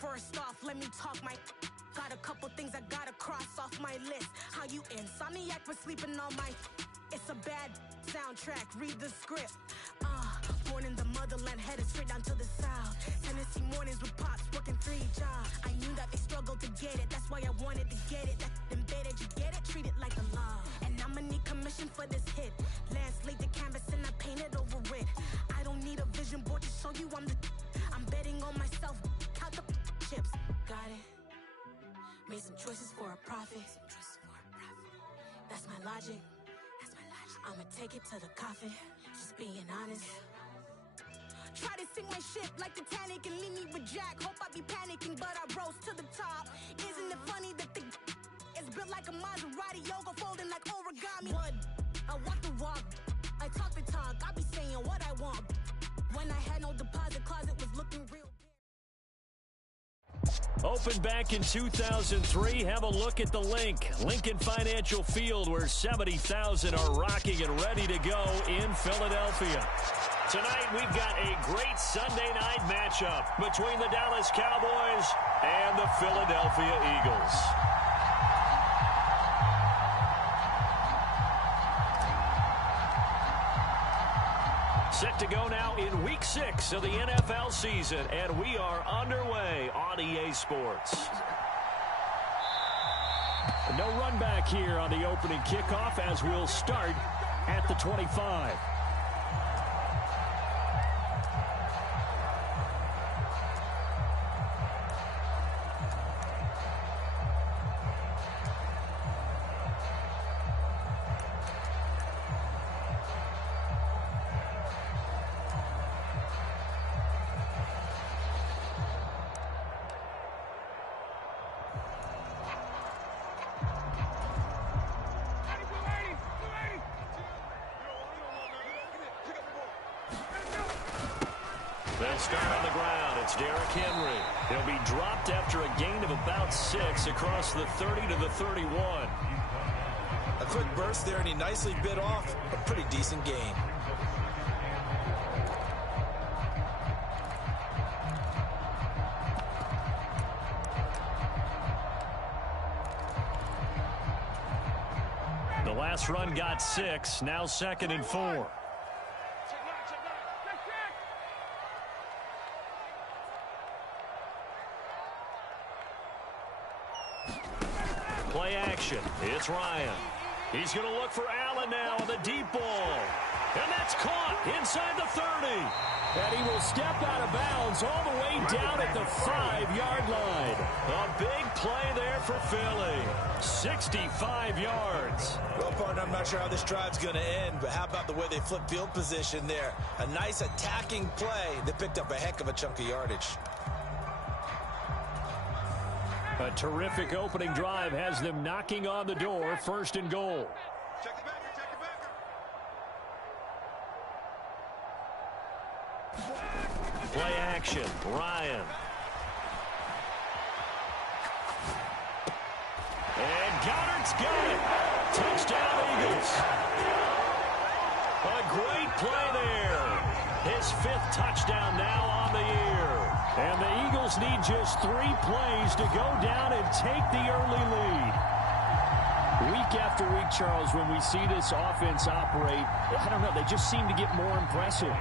First off, let me talk my. Got a couple things I gotta cross off my list. How you insomniac for sleeping on my. It's a bad soundtrack, read the script. Born in the motherland, headed straight down to the south. Tennessee mornings with pops, working 3 jobs. I knew that they struggled to get it, that's why I wanted to get it. That embedded, you get it, treat it like a law. And I'ma need commission for this hit. Lance laid the canvas and I painted over it. I don't need a vision board to show you I'm betting on myself, count the chips. Got it. Made some choices for a profit. That's my logic. I'ma take it to the coffin, just being honest. Try to sink my ship like Titanic and leave me with Jack. Hope I be panicking, but I rose to the top. Isn't it funny that the is built like a Maserati, yoga folding like origami? What? I walk the walk, I talk the talk, I be saying what I want. When I had no deposit, closet was looking real. Opened back in 2003. Have a look at the link. Lincoln Financial Field, where 70,000 are rocking and ready to go in Philadelphia. Tonight, we've got a great Sunday night matchup between the Dallas Cowboys and the Philadelphia Eagles. Set to go now in Week 6 of the NFL season, and we are underway on EA Sports. No run back here on the opening kickoff as we'll start at the 25. They'll start on the ground. It's Derrick Henry. He'll be dropped after a gain of about 6 across the 30 to the 31. A quick burst there, and he nicely bit off a pretty decent gain. The last run got 6, now 2nd and 4. Play action. It's Ryan. He's going to look for Allen now on the deep ball. And that's caught inside the 30. And he will step out of bounds all the way down at the 5-yard line. A big play there for Philly. 65 yards. Well, partner, I'm not sure how this drive's going to end, but how about the way they flip field position there? A nice attacking play that picked up a heck of a chunk of yardage. A terrific opening drive has them knocking on the door, 1st and goal. Check it back, check it back. Play action, Ryan. And Goddard's got it. Touchdown, Eagles. A great play there. His 5th touchdown now on the year. And the Eagles need just 3 plays to go down and take the early lead. Week after week, Charles, when we see this offense operate, I don't know, they just seem to get more impressive.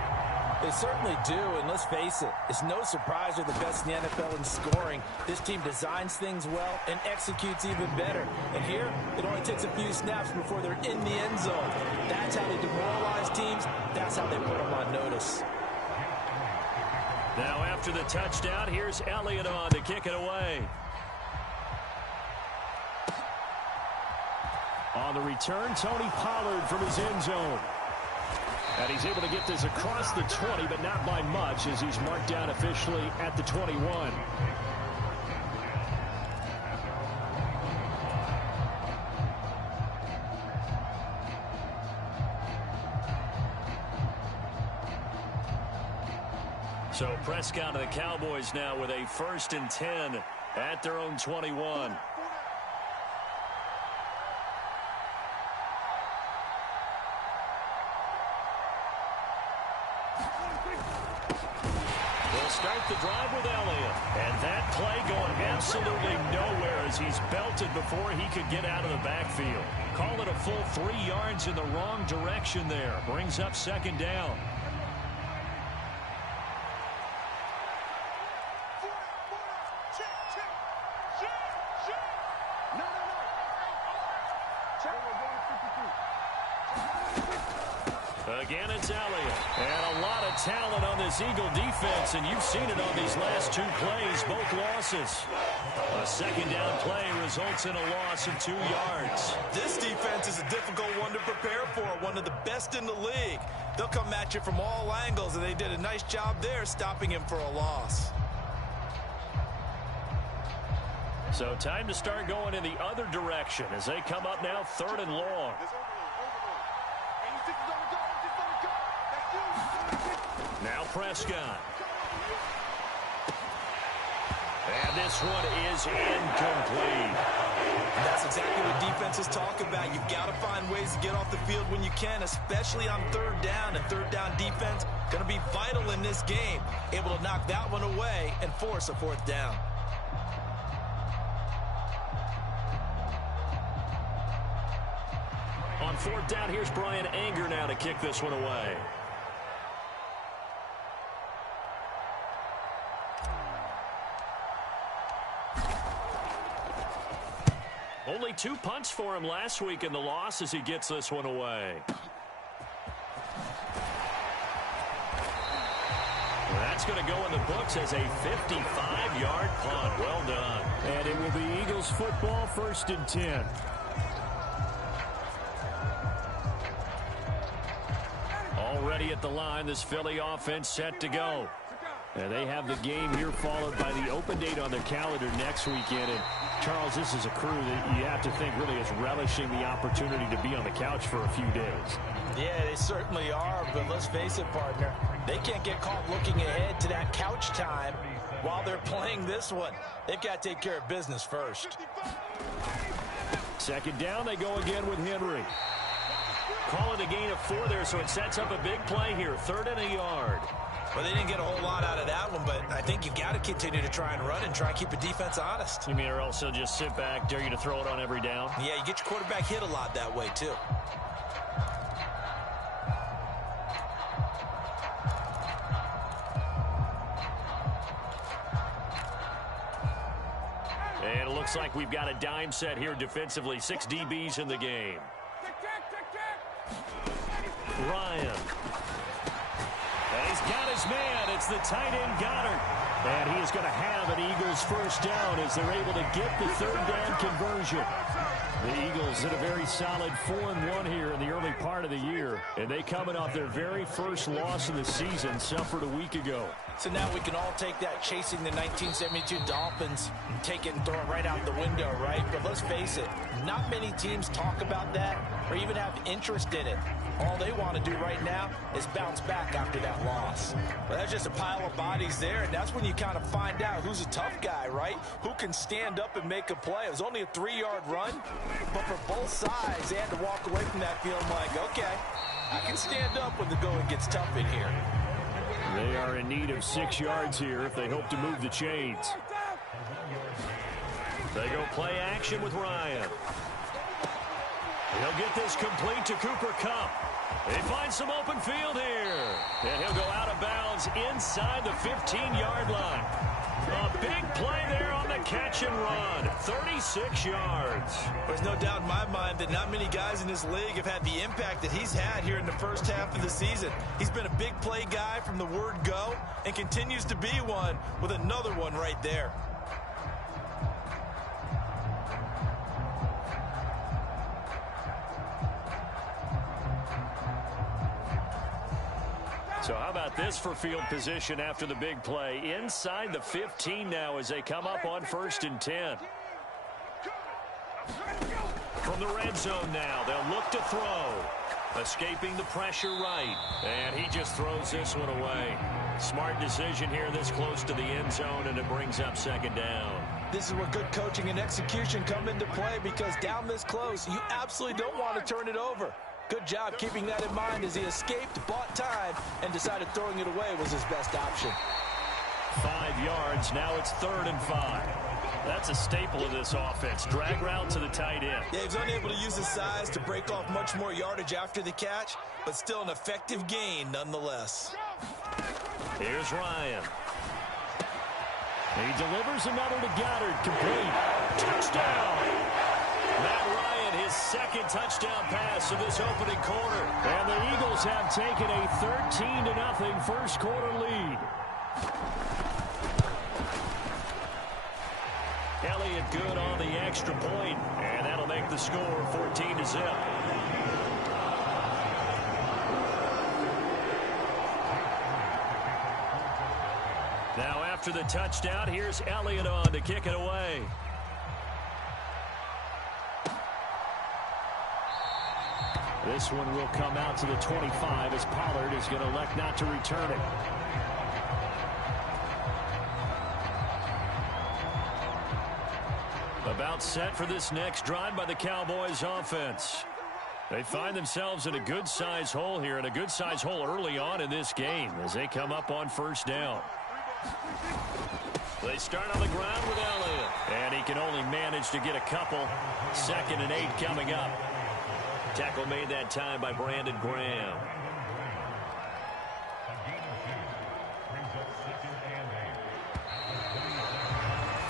They certainly do, and let's face it, it's no surprise they're the best in the NFL in scoring. This team designs things well and executes even better. And here, it only takes a few snaps before they're in the end zone. That's how they demoralize teams. That's how they put them on notice. Now after the touchdown, here's Elliott on to kick it away. On the return, Tony Pollard from his end zone. And he's able to get this across the 20, but not by much as he's marked down officially at the 21. So Prescott and the Cowboys now with a 1st and 10 at their own 21. They'll start the drive with Elliott. And that play going absolutely nowhere as he's belted before he could get out of the backfield. Call it a full 3 yards in the wrong direction there. Brings up second down. Again, it's Elliott. And a lot of talent on this Eagle defense, and you've seen it on these last 2 plays, both losses. A second down play results in a loss of 2 yards. This defense is a difficult one to prepare for, one of the best in the league. They'll come at you from all angles, and they did a nice job there stopping him for a loss. So time to start going in the other direction as they come up now 3rd and long. Now Prescott. And this one is incomplete. And that's exactly what defenses talk about. You've got to find ways to get off the field when you can, especially on 3rd down. And 3rd down defense going to be vital in this game. Able to knock that one away and force a 4th down. On 4th down, here's Brian Anger now to kick this one away. Only 2 punts for him last week in the loss as he gets this one away. That's going to go in the books as a 55-yard punt. Well done. And it will be Eagles football, 1st and 10. Already at the line, this Philly offense set to go. And they have the game here followed by the open date on their calendar next weekend. And Charles, this is a crew that you have to think really is relishing the opportunity to be on the couch for a few days. Yeah, they certainly are, but let's face it, partner. They can't get caught looking ahead to that couch time while they're playing this one. They've got to take care of business first. 2nd down, they go again with Henry. Call it a gain of 4 there, so it sets up a big play here. 3rd and a yard. Well, they didn't get a whole lot out of that one, but I think you've got to continue to try and run and try and keep the defense honest. You mean or else they'll just sit back, dare you to throw it on every down? Yeah, you get your quarterback hit a lot that way, too. And it looks like we've got a dime set here defensively. 6 DBs in the game. Ryan. And he's got his man. It's the tight end Goddard. And he is going to have an Eagles 1st down as they're able to get the 3rd down conversion. The Eagles did a very solid 4-1 here in the early part of the year. And they coming off their very first loss of the season, suffered a week ago. So now we can all take that chasing the 1972 Dolphins and take it and throw it right out the window, right? But let's face it, not many teams talk about that or even have interest in it. All they want to do right now is bounce back after that loss. Well, that's just a pile of bodies there, and that's when you kind of find out who's a tough guy, right? Who can stand up and make a play. It was only a 3-yard run, but for both sides, they had to walk away from that feeling like, okay, I can stand up when the going gets tough in here. They are in need of 6 yards here if they hope to move the chains. They go play action with Ryan. He'll get this complete to Cooper Kupp. They find some open field here. And he'll go out of bounds inside the 15-yard line. A big play there on the catch and run. 36 yards. There's no doubt in my mind that not many guys in this league have had the impact that he's had here in the first half of the season. He's been a big play guy from the word go and continues to be one with another one right there. So how about this for field position after the big play? Inside the 15 now as they come up on 1st and 10. From the red zone now, they'll look to throw. Escaping the pressure right. And he just throws this one away. Smart decision here this close to the end zone, and it brings up 2nd down. This is where good coaching and execution come into play, because down this close, you absolutely don't want to turn it over. Good job keeping that in mind as he escaped, bought time, and decided throwing it away was his best option. 5 yards. Now it's 3rd and 5. That's a staple of this offense. Drag route to the tight end. Yeah, he's unable to use his size to break off much more yardage after the catch, but still an effective gain nonetheless. Here's Ryan. He delivers another to Goddard. Complete. Touchdown. Matt Ryan, his 2nd touchdown pass of this opening quarter. And the Eagles have taken a 13-0 first quarter lead. Elliott good on the extra point, and that'll make the score 14-0. Now after the touchdown, here's Elliott on to kick it away. This one will come out to the 25 as Pollard is going to elect not to return it. About set for this next drive by the Cowboys offense. They find themselves in a good-sized hole here, and a good-sized hole early on in this game as they come up on 1st down. They start on the ground with Elliott, and he can only manage to get a couple. 2nd and 8 coming up. Tackle made that time by Brandon Graham.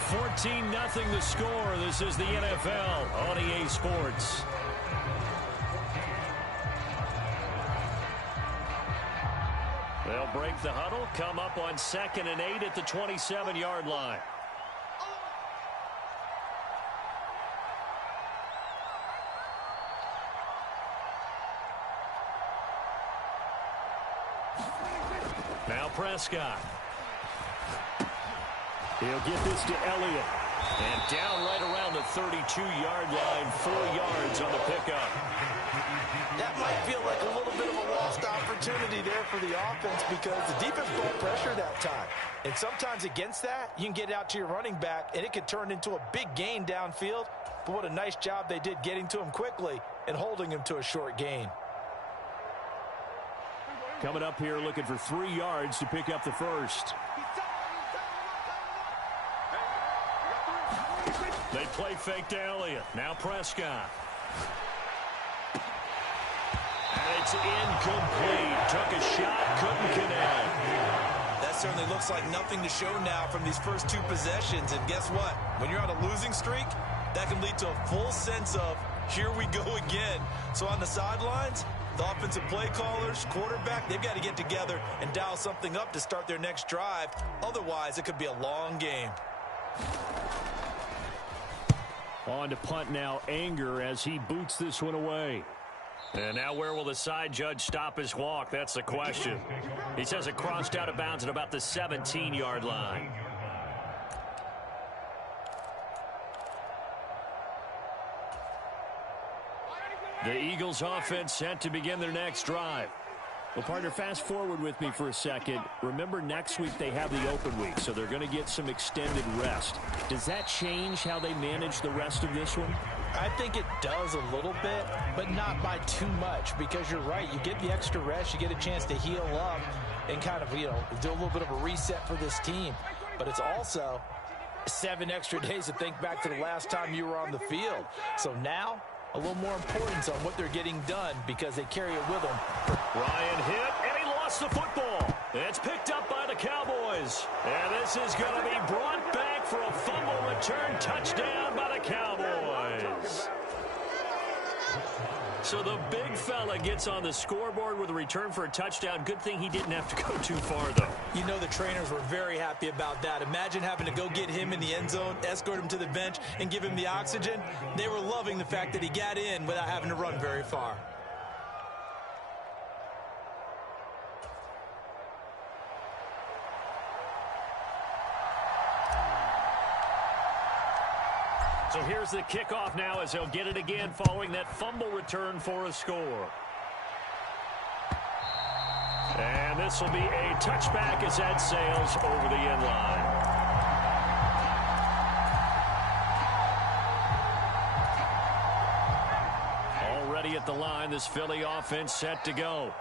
14-0 the score. This is the NFL on EA Sports. They'll break the huddle, come up on 2nd and 8 at the 27-yard line. Now Prescott. He'll get this to Elliott. And down right around the 32-yard line, 4 yards on the pickup. That might feel like a little bit of a lost opportunity there for the offense because the defense brought pressure that time. And sometimes against that, you can get out to your running back, and it could turn into a big gain downfield. But what a nice job they did getting to him quickly and holding him to a short gain. Coming up here looking for 3 yards to pick up the first. They play fake to Elliott. Now Prescott. And it's incomplete. Took a shot, couldn't connect. That certainly looks like nothing to show now from these first 2 possessions. And guess what? When you're on a losing streak, that can lead to a full sense of, here we go again. So on the sidelines, the offensive play callers, quarterback, they've got to get together and dial something up to start their next drive. Otherwise, it could be a long game. On to punt now, Anger, as he boots this one away. And now where will the side judge stop his walk? That's the question. He says it crossed out of bounds at about the 17-yard line. The Eagles offense set to begin their next drive. Well, partner, fast forward with me for a second. Remember, next week they have the open week, so they're going to get some extended rest. Does that change how they manage the rest of this one? I think it does a little bit, but not by too much, because you're right. You get the extra rest, you get a chance to heal up and kind of, do a little bit of a reset for this team. But it's also 7 extra days to think back to the last time you were on the field. So now, a little more importance on what they're getting done because they carry it with them. Ryan hit, and he lost the football. It's picked up by the Cowboys. And this is going to be brought back for a fumble return touchdown by the Cowboys. So the big fella gets on the scoreboard with a return for a touchdown. Good thing he didn't have to go too far, though. You know the trainers were very happy about that. Imagine having to go get him in the end zone, escort him to the bench, and give him the oxygen. They were loving the fact that he got in without having to run very far. So here's the kickoff now as they'll get it again following that fumble return for a score. And this will be a touchback as that sails over the end line. Already at the line, this Philly offense set to go.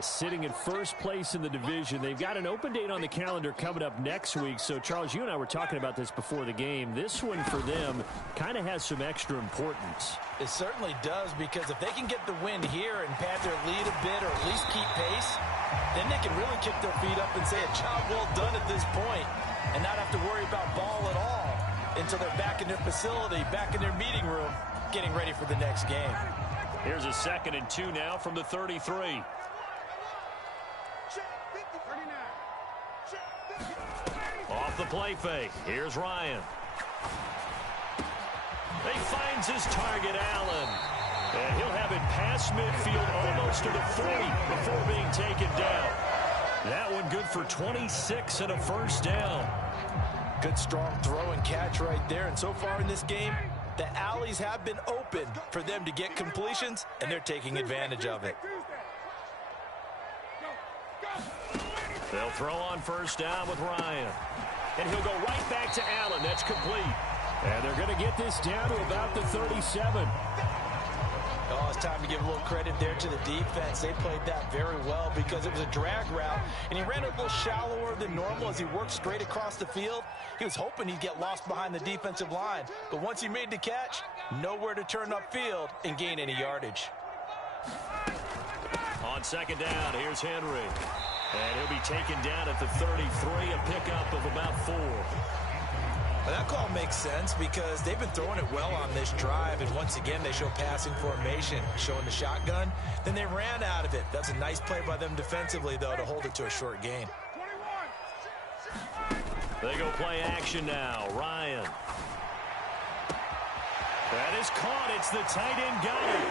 Sitting in first place in the division. They've got an open date on the calendar coming up next week. So, Charles, you and I were talking about this before the game. This one for them kind of has some extra importance. It certainly does, because if they can get the win here and pad their lead a bit or at least keep pace, then they can really kick their feet up and say a job well done at this point and not have to worry about ball at all until they're back in their facility, back in their meeting room, getting ready for the next game. Here's a 2nd and 2 now from the 33. Off the play fake. Here's Ryan. He finds his target, Allen. And he'll have it past midfield almost to the 40 before being taken down. That one good for 26 and a first down. Good strong throw and catch right there. And so far in this game, the alleys have been open for them to get completions, and they're taking advantage of it. They'll throw on first down with Ryan. And he'll go right back to Allen. That's complete. And they're going to get this down to about the 37. Oh, it's time to give a little credit there to the defense. They played that very well because it was a drag route, and he ran a little shallower than normal as he worked straight across the field. He was hoping he'd get lost behind the defensive line, but once he made the catch, nowhere to turn upfield and gain any yardage. On second down, here's Henry. And he'll be taken down at the 33, a pickup of about 4. Well, that call makes sense because they've been throwing it well on this drive, and once again they show passing formation, showing the shotgun. Then they ran out of it. That's a nice play by them defensively, though, to hold it to a short gain. They go play action now. Ryan. That is caught. It's the tight end Goddard.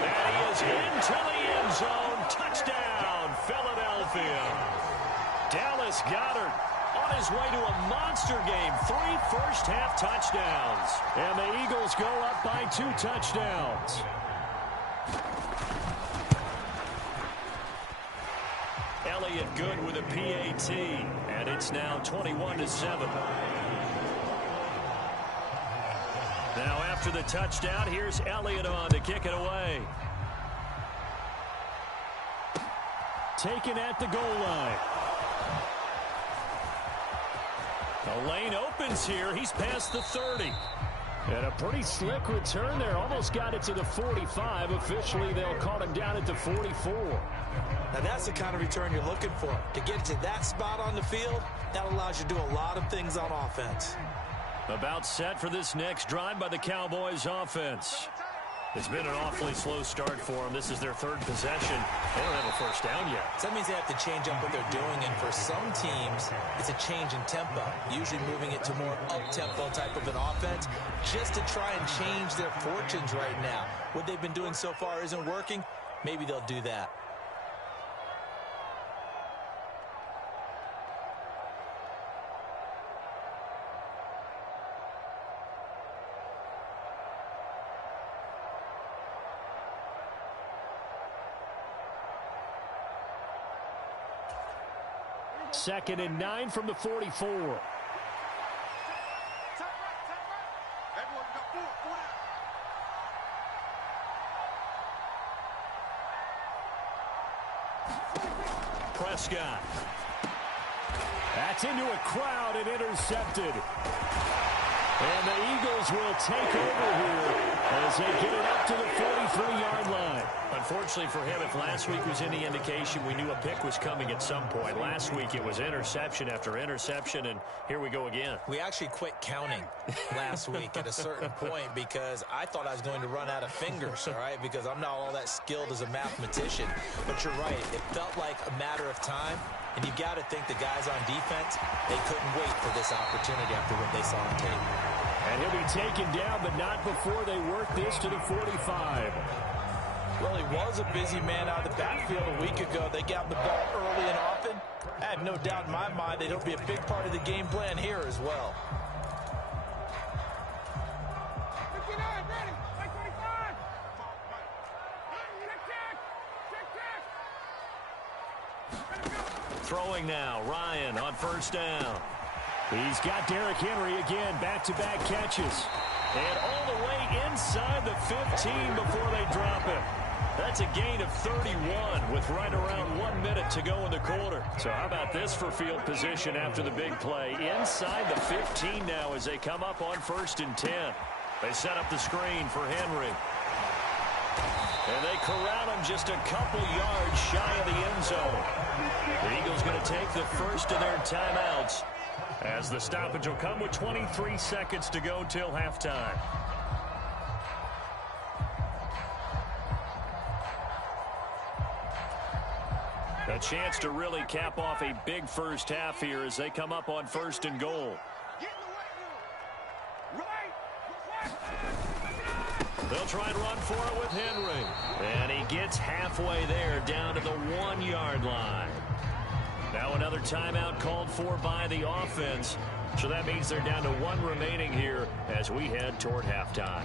And he is into the end zone. Touchdown, Philadelphia. Dallas Goedert on his way to a monster game. 3 first-half touchdowns. And the Eagles go up by 2 touchdowns. Elliott good with a PAT. And it's now 21-7. Now after the touchdown, here's Elliott on to kick it away. Taken at the goal line. The lane opens here. He's past the 30. And a pretty slick return there. Almost got it to the 45. Officially, they'll call him down at the 44. Now, that's the kind of return you're looking for. To get to that spot on the field, that allows you to do a lot of things on offense. About set for this next drive by the Cowboys offense. It's been an awfully slow start for them. This is their 3rd possession. They don't have a first down yet. So that means they have to change up what they're doing, and for some teams, it's a change in tempo, usually moving it to more up-tempo type of an offense, just to try and change their fortunes right now. What they've been doing so far isn't working. Maybe they'll do that. Second and 9 from the 44. Prescott. That's into a crowd and intercepted. And the Eagles will take over here as they get it up to the 43-yard line. Unfortunately for him, if last week was any indication, we knew a pick was coming at some point. Last week it was interception after interception, and here we go again. We actually quit counting last week at a certain point because I thought I was going to run out of fingers, all right, because I'm not all that skilled as a mathematician. But you're right. It felt like a matter of time, and you've got to think the guys on defense, they couldn't wait for this opportunity after what they saw on tape. And he'll be taken down, but not before they work this to the 45. Well, he was a busy man out of the backfield a week ago. They got the ball early and often. I have no doubt in my mind that it'll be a big part of the game plan here as well. Throwing now, Ryan on first down. He's got Derrick Henry again, back-to-back catches. And all the way inside the 15 before they drop him. A That's a gain of 31 with right around 1 minute to go in the quarter. So how about this for field position after the big play? Inside the 15 now as they come up on 1st and 10. They set up the screen for Henry. And they corral him just a couple yards shy of the end zone. The Eagles going to take the first of their timeouts as the stoppage will come with 23 seconds to go till halftime. A chance to really cap off a big first half here as they come up on 1st and goal. They'll try and run for it with Henry. And he gets halfway there down to the 1-yard line. Now another timeout called for by the offense. So that means they're down to 1 remaining here as we head toward halftime.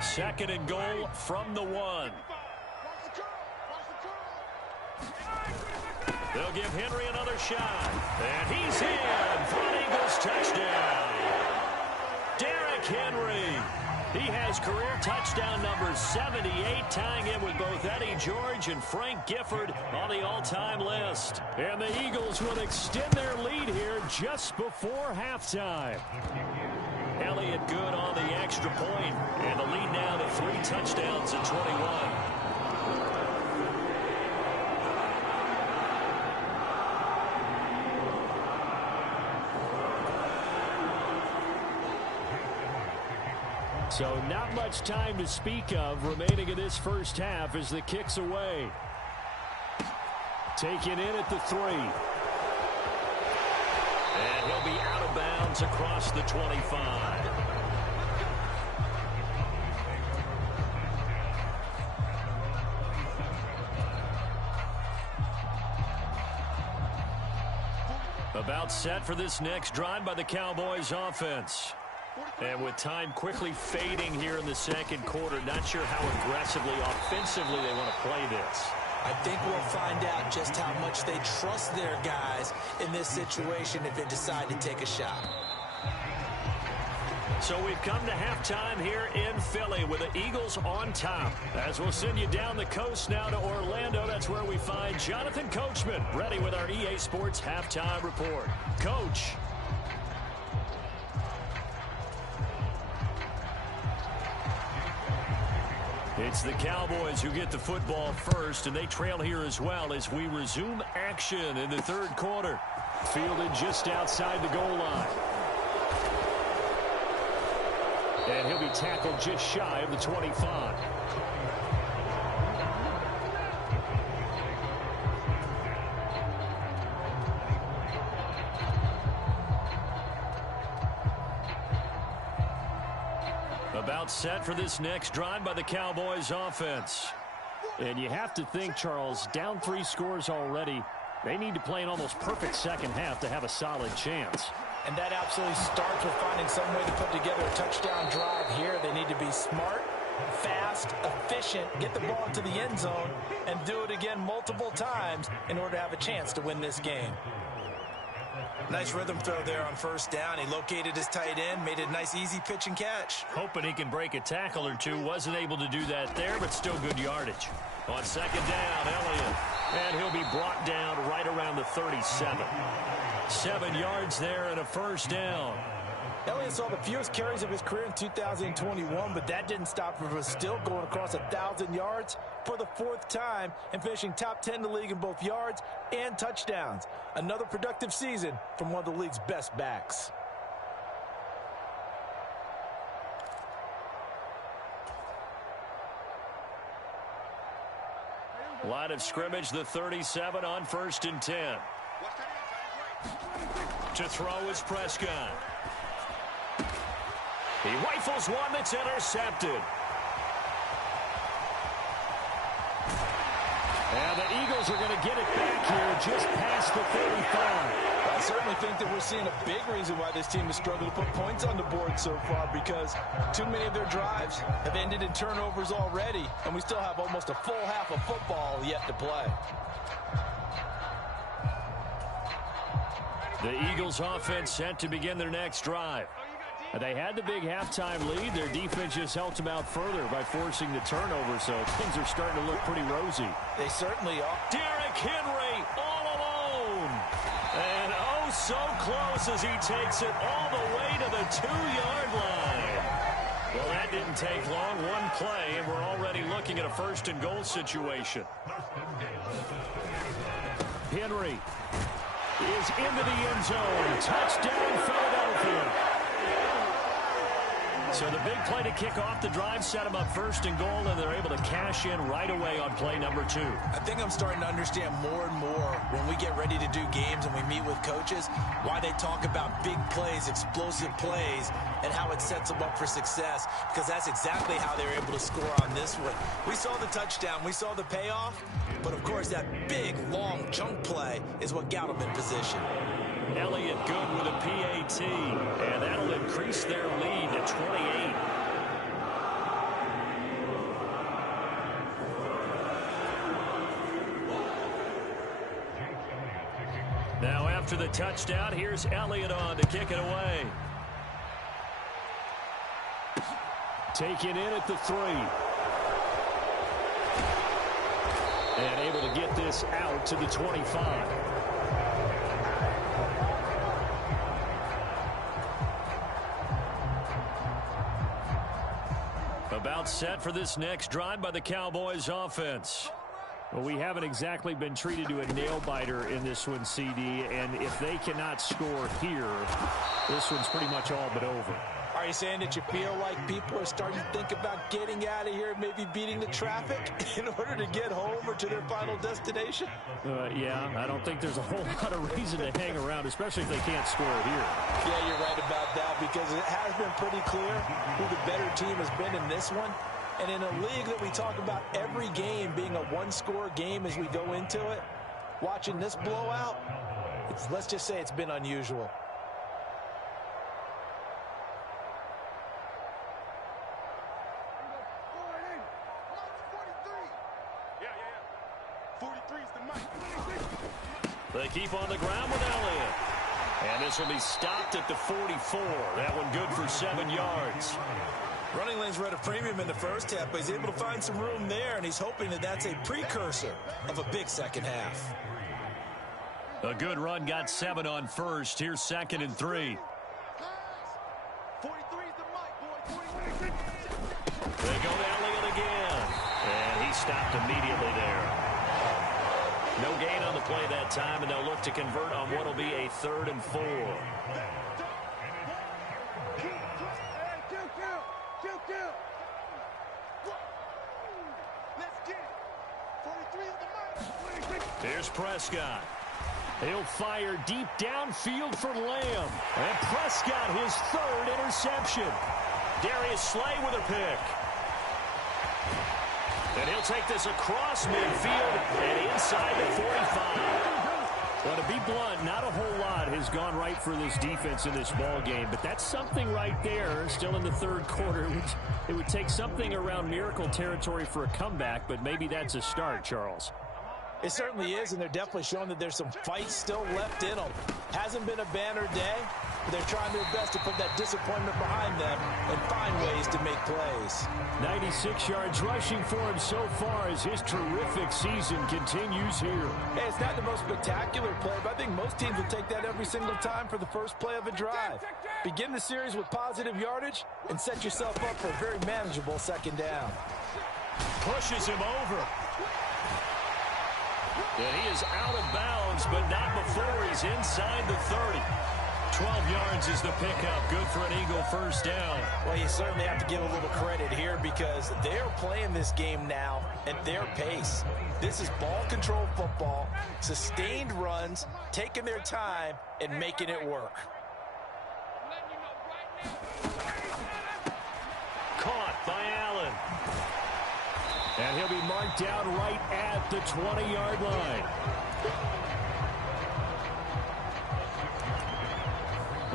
Second and goal from the 1. They'll give Henry another shot. And he's in for an Eagles touchdown. Derrick Henry. He has career touchdown number 78, tying in with both Eddie George and Frank Gifford on the all-time list. And the Eagles will extend their lead here just before halftime. Elliott good on the extra point, and the lead now to 3 touchdowns at 21. So not much time to speak of remaining in this first half as the kick's away. Taken in at the 3. And he'll be out of bounds across the 25. About set for this next drive by the Cowboys offense. And with time quickly fading here in the second quarter, not sure how aggressively, offensively they want to play this. I think we'll find out just how much they trust their guys in this situation if they decide to take a shot. So we've come to halftime here in Philly with the Eagles on top. As we'll send you down the coast now to Orlando, that's where we find Jonathan Coachman ready with our EA Sports halftime report. Coach. It's the Cowboys who get the football first, and they trail here as well as we resume action in the third quarter. Fielded just outside the goal line. And he'll be tackled just shy of the 25. About set for this next drive by the Cowboys offense. And you have to think, Charles, down 3 scores already. They need to play an almost perfect second half to have a solid chance. And that absolutely starts with finding some way to put together a touchdown drive here. They need to be smart, fast, efficient, get the ball into the end zone, and do it again multiple times in order to have a chance to win this game. Nice rhythm throw there on first down. He located his tight end, made it a nice easy pitch and catch. Hoping he can break a tackle or two. Wasn't able to do that there, but still good yardage. On second down, Elliott. And he'll be brought down right around the 37. 7 yards there and a first down. Elliott saw the fewest carries of his career in 2021, but that didn't stop him from still going across 1,000 yards for the 4th time and finishing top 10 in the league in both yards and touchdowns. Another productive season from one of the league's best backs. Line of scrimmage, the 37 on 1st and 10. To throw is Prescott. He rifles one that's intercepted. And the Eagles are going to get it back here just past the 35. I certainly think that we're seeing a big reason why this team has struggled to put points on the board so far, because too many of their drives have ended in turnovers already, and we still have almost a full half of football yet to play. The Eagles offense set to begin their next drive. They had the big halftime lead. Their defense just helped them out further by forcing the turnover, so things are starting to look pretty rosy. They certainly are. Derrick Henry all alone. And oh, so close as he takes it all the way to the 2-yard line. Well, that didn't take long. One play, and we're already looking at a 1st and goal situation. Henry is into the end zone. Touchdown, Philadelphia. So the big play to kick off the drive set them up 1st and goal, and they're able to cash in right away on play number 2. I think I'm starting to understand more and more when we get ready to do games and we meet with coaches why they talk about big plays, explosive plays, and how it sets them up for success, because that's exactly how they were able to score on this one. We saw the touchdown, we saw the payoff, but of course that big, long chunk play is what got them in position. Elliott good with a PAT, and that'll increase their lead to 28. Now after the touchdown, here's Elliott on to kick it away. Taken in at the 3. And able to get this out to the 25. About set for this next drive by the Cowboys offense. Well, we haven't exactly been treated to a nail-biter in this one, CD, and if they cannot score here, this one's pretty much all but over. Are you saying that you feel like people are starting to think about getting out of here and maybe beating the traffic in order to get home or to their final destination? Yeah, I don't think there's a whole lot of reason to hang around, especially if they can't score here. Yeah, you're right about that, because it has been pretty clear who the better team has been in this one. And in a league that we talk about every game being a one-score game as we go into it, watching this blowout, let's just say it's been unusual. They keep on the ground with Elliott. And this will be stopped at the 44. That one good for 7 yards. Running lanes were at a premium in the first half, but he's able to find some room there, and he's hoping that that's a precursor of a big second half. A good run got 7 on first. Here's 2nd and 3. They go to Elliott again. And he stopped immediately there. No gain on the play that time, and they'll look to convert on what will be a 3rd and 4. Here's Prescott. He'll fire deep downfield for Lamb. And Prescott, his 3rd interception. Darius Slay with a pick. And he'll take this across midfield and inside the 45. Well, to be blunt, not a whole lot has gone right for this defense in this ball game, but that's something right there. Still in the 3rd quarter. It would take something around miracle territory for a comeback, but maybe that's a start, Charles. It certainly is, and they're definitely showing that there's some fight still left in them. Hasn't been a banner day, but they're trying their best to put that disappointment behind them and find ways to make plays. 96 yards rushing for him so far as his terrific season continues here. Hey, it's not the most spectacular play, but I think most teams will take that every single time for the first play of a drive. Begin the series with positive yardage and set yourself up for a very manageable 2nd down. Pushes him over. And he is out of bounds, but not before he's inside the 30. 12 yards is the pickup. Good for an Eagle 1st down. Well, you certainly have to give a little credit here because they're playing this game now at their pace. This is ball control football, sustained runs, taking their time, and making it work. Caught by Allen. And he'll be marked down right at the 20-yard line.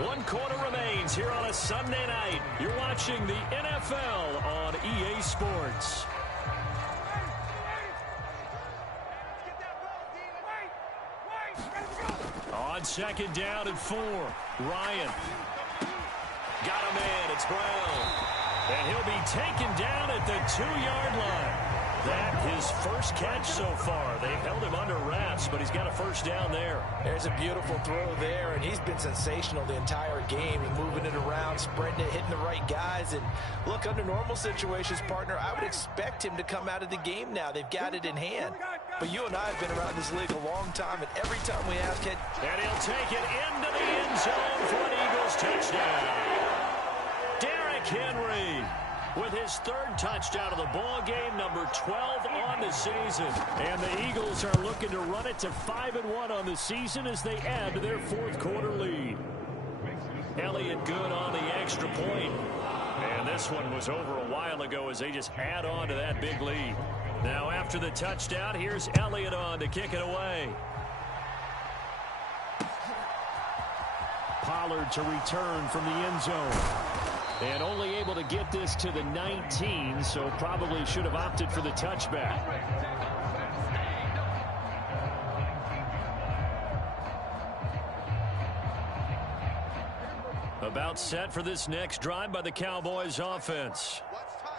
One quarter remains here on a Sunday night. You're watching the NFL on EA Sports. On second down and 4, Ryan. Got a man, it's Brown. And he'll be taken down at the 2-yard line. That his first catch so far. They've held him under wraps, but he's got a first down there. There's a beautiful throw there, and he's been sensational the entire game. He's moving it around, spreading it, hitting the right guys. And look, under normal situations, partner, I would expect him to come out of the game now. They've got it in hand. But you and I have been around this league a long time, and every time we ask it. And he'll take it into the end zone for an Eagles touchdown. Derrick Henry with his third touchdown of the ball game, number 12 on the season. And the Eagles are looking to run it to 5-1 on the season as they add to their fourth quarter lead. Elliott good on the extra point. And this one was over a while ago as they just add on to that big lead. Now after the touchdown, here's Elliott on to kick it away. Pollard to return from the end zone. And only able to get this to the 19, so probably should have opted for the touchback. About set for this next drive by the Cowboys offense.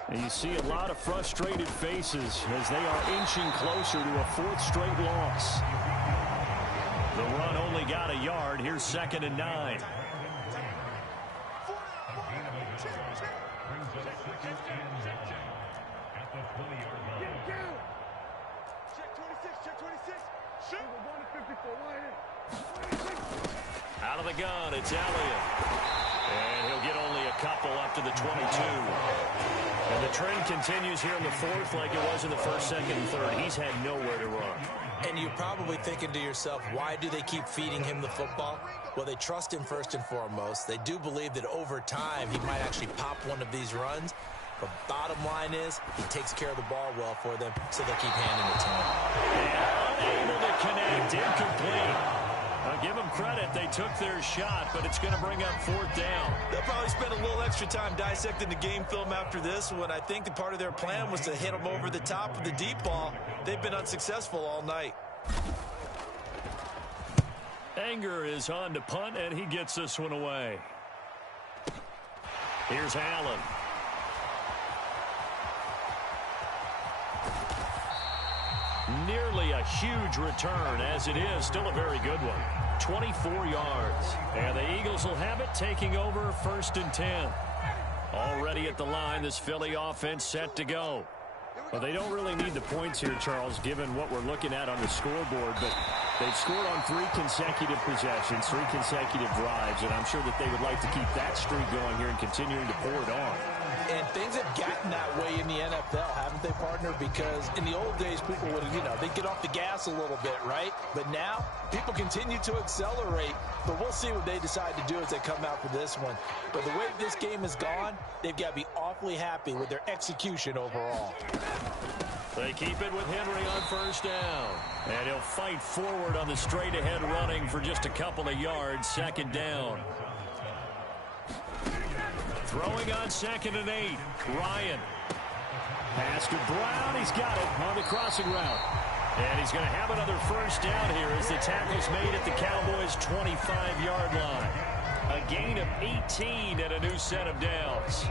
And you see a lot of frustrated faces as they are inching closer to a fourth straight loss. The run only got a yard. Here's 2nd and 9. Out of the gun, it's Elliott. And he'll get only a couple up to the 22. And the trend continues here in the fourth like it was in the first, second, and third. He's had nowhere to run. And you're probably thinking to yourself, why do they keep feeding him the football? Well, they trust him first and foremost. They do believe that over time he might actually pop one of these runs. But bottom line is he takes care of the ball well for them, so they'll keep handing it to him. And unable to connect, incomplete. I'll give them credit. They took their shot, but it's going to bring up 4th down. They'll probably spend a little extra time dissecting the game film after this one. I think the part of their plan was to hit them over the top with the deep ball. They've been unsuccessful all night. Anger is on to punt, and he gets this one away. Here's Allen. Nearly a huge return, as it is still a very good one. 24 yards. And the Eagles will have it, taking over 1st and 10. Already at the line, this Philly offense set to go. Well, they don't really need the points here, Charles, given what we're looking at on the scoreboard. But they've scored on 3 consecutive possessions, 3 consecutive drives, and I'm sure that they would like to keep that streak going here and continuing to pour it on. And things have gotten that way in the NFL, haven't they, partner? Because in the old days, people would, they'd get off the gas a little bit, right? But now, people continue to accelerate. But we'll see what they decide to do as they come out for this one. But the way this game has gone, they've got to be awfully happy with their execution overall. They keep it with Henry on 1st down. And he'll fight forward on the straight-ahead running for just a couple of yards, 2nd down. Throwing on 2nd and 8. Ryan. Pass to Brown. He's got it on the crossing route. And he's going to have another 1st down here as the tackle's made at the Cowboys' 25-yard line. A gain of 18 and a new set of downs.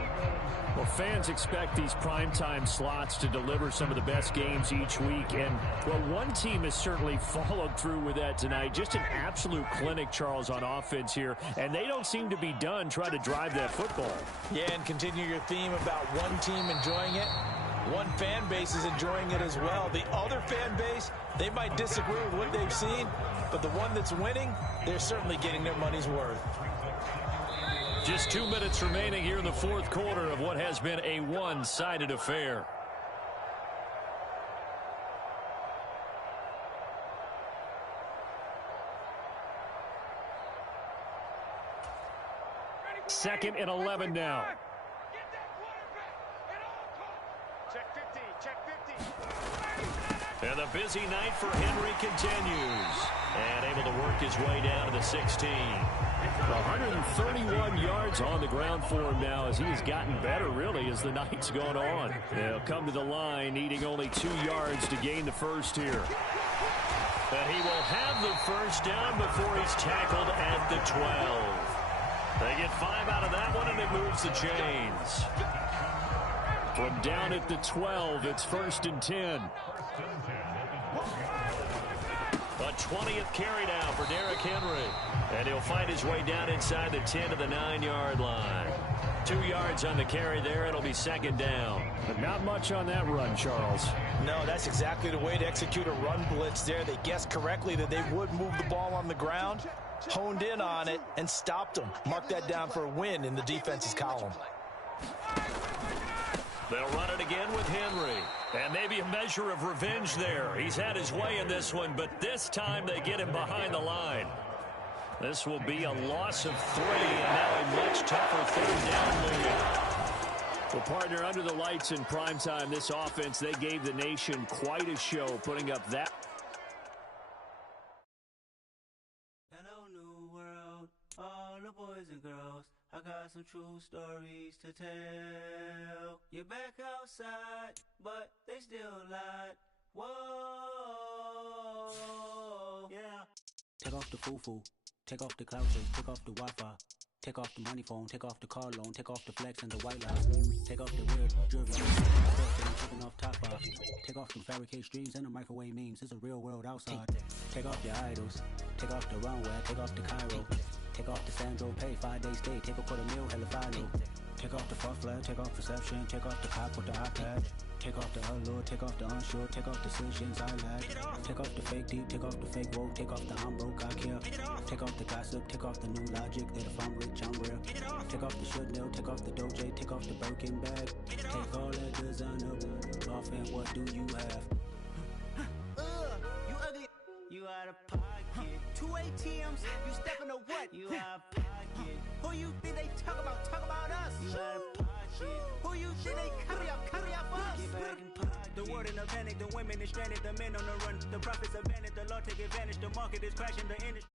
Well, fans expect these primetime slots to deliver some of the best games each week. And, well, one team has certainly followed through with that tonight. Just an absolute clinic, Charles, on offense here. And they don't seem to be done trying to drive that football. Yeah, and continue your theme about one team enjoying it. One fan base is enjoying it as well. The other fan base, they might disagree with what they've seen. But the one that's winning, they're certainly getting their money's worth. Just 2 minutes remaining here in the fourth quarter of what has been a one-sided affair. Second and 11 now. Check 50, check 50. And the busy night for Henry continues. And able to work his way down to the 16. 131 yards on the ground for him now as he has gotten better, really, as the night's gone on. They'll come to the line, needing only 2 yards to gain the first here. And he will have the first down before he's tackled at the 12. They get 5 out of that one, and it moves the chains. From down at the 12, it's 1st and 10. A 20th carry now for Derrick Henry. And he'll find his way down inside the 10 to the 9-yard line. 2 yards on the carry there. It'll be 2nd down. But not much on that run, Charles. No, that's exactly the way to execute a run blitz there. They guessed correctly that they would move the ball on the ground, honed in on it, and stopped them. Mark that down for a win in the defense's column. They'll run it again with Henry. And maybe a measure of revenge there. He's had his way in this one, but this time they get him behind the line. This will be a loss of 3, and now a much tougher 3rd down lead. Well, partner, under the lights in primetime, this offense, they gave the nation quite a show, putting up that. Hello, new world, all the boys and girls. I got some true stories to tell. You're back outside, but they still lied. Whoa, yeah. Take off the foo-foo, take off the cloud chase, take off the Wi-Fi, take off the money phone, take off the car loan, take off the flex and the white line, take off the weird driven, taking off top off, take off the fabricate streams and the microwave memes. It's a real world outside. Take off your idols, take off the runway, take off the Cairo. Take off the Sandro pay, 5-day stay, take a $250,000, hella final. Take off the fuck flag, take off perception, take off the cop with the iPad. Take off the allure, take off the unsure, take off decisions I lack. Take off the fake deep, take off the fake woke, take off the I'm broke, I care. Take off the gossip, take off the new logic that if I'm rich, I'm rare. Take off the should know, take off the Doje, take off the Birkin bag. Take all that designer off and what do you have? You ugly. You out of pocket. 2 ATMs, you stepping to what? You out of pocket. Who you think they talk about us? You out of pocket. Who you think they carry up for us? Get back in pocket. The world in a panic, the women is stranded, the men on the run. The profits abandoned, the law take advantage, the market is crashing, the industry.